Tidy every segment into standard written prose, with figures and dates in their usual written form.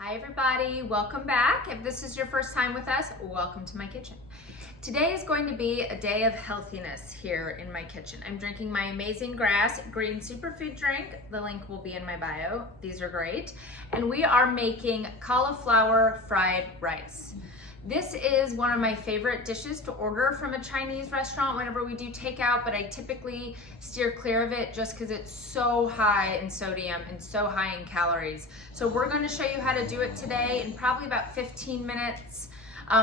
Hi everybody, welcome back. If this is your first time with us, welcome to my kitchen. Today is going to be a day of healthiness here in my kitchen. I'm drinking my Amazing Grass green superfood drink. The link will be in my bio. These are great. And we are making cauliflower fried rice. This is one of my favorite dishes to order from a Chinese restaurant whenever we do takeout, but I typically steer clear of it just because it's so high in sodium and so high in calories. So we're going to show you how to do it today in probably about 15 minutes,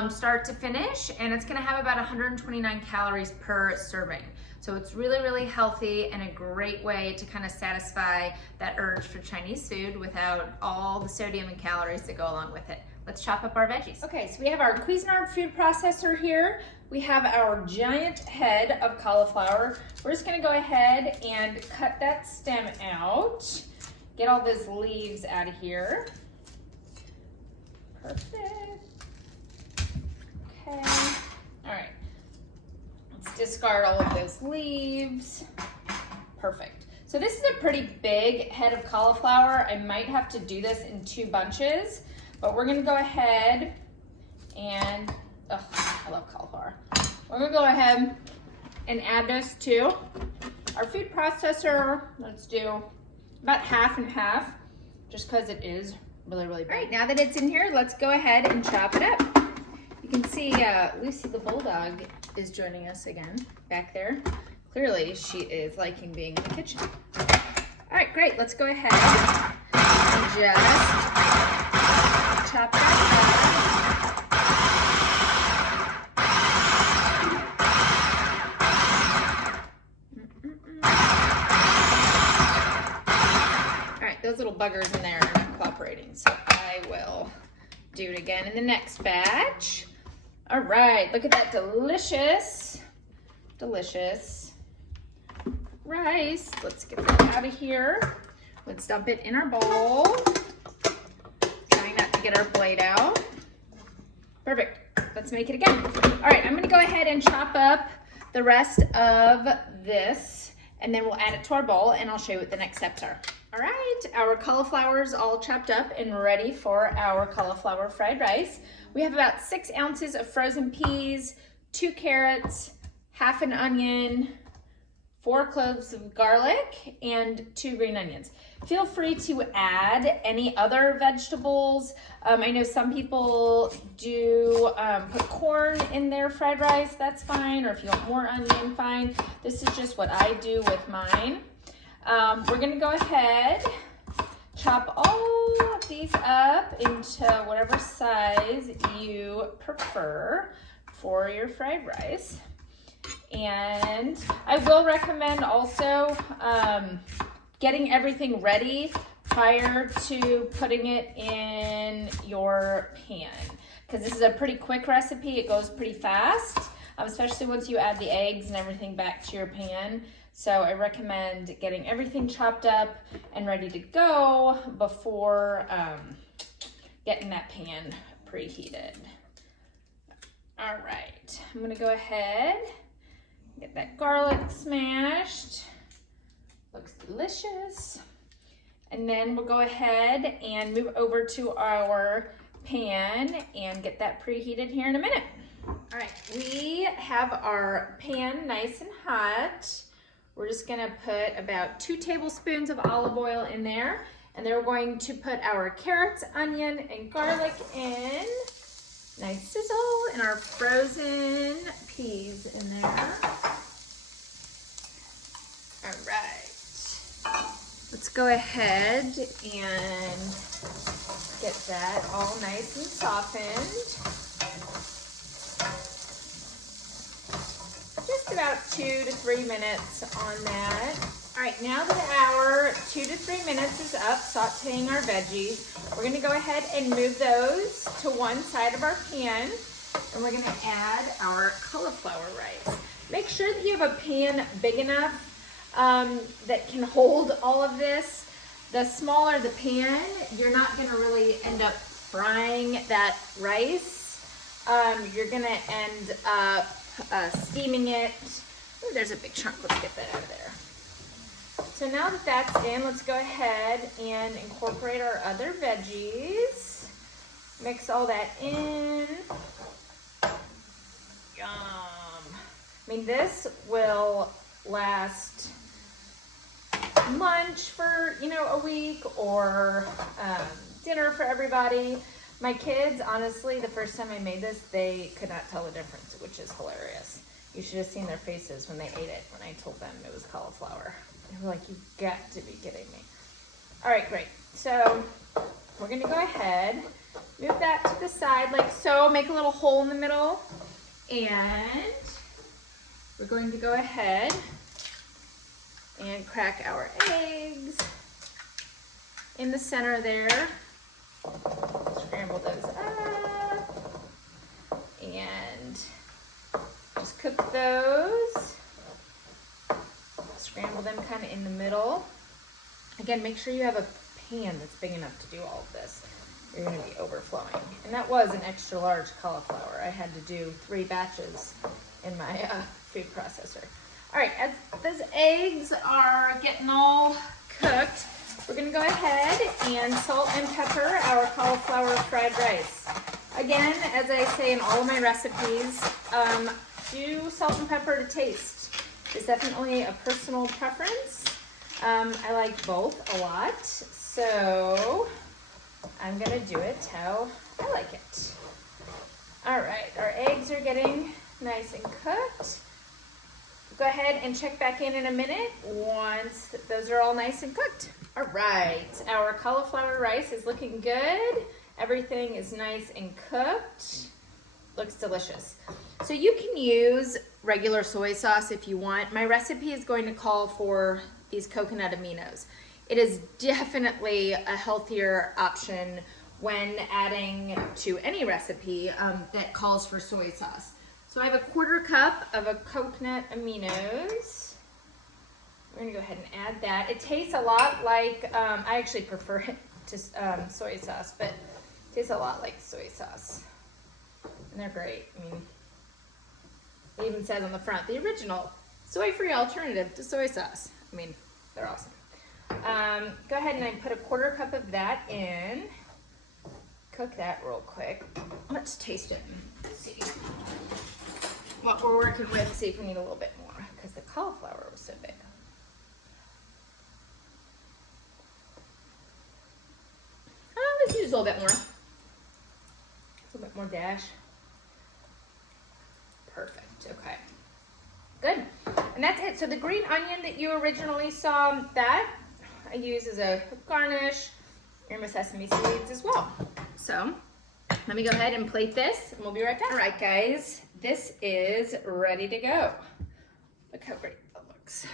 start to finish, and it's going to have about 129 calories per serving. So it's really, really healthy and a great way to kind of satisfy that urge for Chinese food without all the sodium and calories that go along with it. Let's chop up our veggies. Okay, so we have our Cuisinart food processor here. We have our giant head of cauliflower. We're just gonna go ahead and cut that stem out. Get all those leaves out of here. Perfect. Okay, all right. Let's discard all of those leaves. Perfect. So this is a pretty big head of cauliflower. I might have to do this in 2 bunches. But we're gonna go ahead and, I love cauliflower. We're gonna go ahead and add this to our food processor. Let's do about half and half, just because it is really, really big. All right, now that it's in here, let's go ahead and chop it up. You can see Lucy the bulldog is joining us again back there. Clearly, she is liking being in the kitchen. All right, great, let's go ahead and just chop that up. All right, those little buggers in there are not cooperating, so I will do it again in the next batch. All right, look at that delicious, delicious rice. Let's get that out of here. Let's dump it in our bowl. Not to get our blade out. Perfect. Let's make it again. All right, I'm gonna go ahead and chop up the rest of this, and then we'll add it to our bowl, and I'll show you what the next steps are. All right, our cauliflower is all chopped up and ready for our cauliflower fried rice. We have about 6 ounces of frozen peas, 2 carrots, half an onion, 4 cloves of garlic, and 2 green onions. Feel free to add any other vegetables. I know some people do put corn in their fried rice, that's fine, or if you want more onion, fine. This is just what I do with mine. We're gonna go ahead, chop all of these up into whatever size you prefer for your fried rice. And I will recommend also getting everything ready prior to putting it in your pan, because this is a pretty quick recipe. It goes pretty fast, especially once you add the eggs and everything back to your pan. So I recommend getting everything chopped up and ready to go before getting that pan preheated. All right, I'm gonna go ahead, get that garlic smashed. Looks delicious. And then we'll go ahead and move over to our pan and get that preheated here in a minute. All right, we have our pan nice and hot. We're just gonna put about 2 tablespoons of olive oil in there, and then we're going to put our carrots, onion, and garlic in. Nice sizzle, and our frozen peas in there. All right. Let's go ahead and get that all nice and softened. Just about 2 to 3 minutes on that. All right, now that our 2 to 3 minutes is up sauteing our veggies, we're gonna go ahead and move those to one side of our pan, and we're gonna add our cauliflower rice. Make sure that you have a pan big enough that can hold all of this. The smaller the pan, you're not gonna really end up frying that rice. You're gonna end up steaming it. Ooh, there's a big chunk, let's get that out of there. So now that that's in, let's go ahead and incorporate our other veggies. Mix all that in. Yum. I mean, this will last lunch for, you know, a week, or dinner for everybody. My kids, honestly, the first time I made this, they could not tell the difference, which is hilarious. You should have seen their faces when they ate it, when I told them it was cauliflower. They were like, "You got to be kidding me." All right, great. So we're gonna go ahead, move that to the side like so, make a little hole in the middle, and we're going to go ahead and crack our eggs in the center there. Scramble those up and just cook those. Scramble them kind of in the middle. Again, make sure you have a pan that's big enough to do all of this. You're going to be overflowing. And that was an extra large cauliflower. I had to do 3 batches in my food processor. All right, as those eggs are getting all cooked, we're gonna go ahead and salt and pepper our cauliflower fried rice. Again, as I say in all of my recipes, do salt and pepper to taste. It's definitely a personal preference. I like both a lot, so I'm gonna do it how I like it. All right, our eggs are getting nice and cooked. Go ahead and check back in a minute once those are all nice and cooked. All right, our cauliflower rice is looking good. Everything is nice and cooked. Looks delicious. So you can use regular soy sauce if you want. My recipe is going to call for these coconut aminos. It is definitely a healthier option when adding to any recipe that calls for soy sauce. So I have a 1/4 cup of a coconut aminos. We're gonna go ahead and add that. It tastes a lot like, I actually prefer it to soy sauce, but it tastes a lot like soy sauce. And they're great. I mean, it even says on the front, the original soy-free alternative to soy sauce. I mean, they're awesome. Go ahead and I put a 1/4 cup of that in. Cook that real quick. Let's taste it. Let's see what we're working with, see if we need a little bit more, because the cauliflower was so big. Let's use a little bit more. A little bit more dash. Perfect, okay. Good, and that's it. So the green onion that you originally saw, that I use as a garnish, and my sesame seeds as well. So let me go ahead and plate this, and we'll be right back. All right, guys, this is ready to go. Look how great that looks.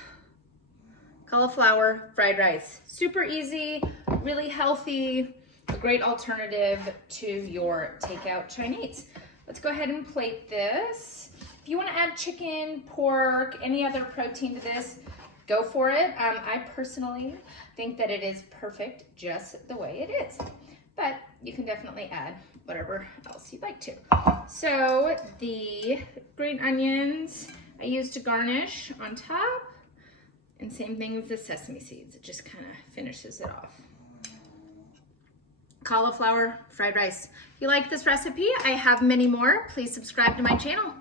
Cauliflower fried rice. Super easy, really healthy, a great alternative to your takeout Chinese. Let's go ahead and plate this. If you want to add chicken, pork, any other protein to this, go for it. I personally think that it is perfect just the way it is, but you can definitely add whatever else you'd like to. So the green onions I use to garnish on top, and same thing with the sesame seeds. It just kind of finishes it off. Cauliflower fried rice. If you like this recipe, I have many more. Please subscribe to my channel.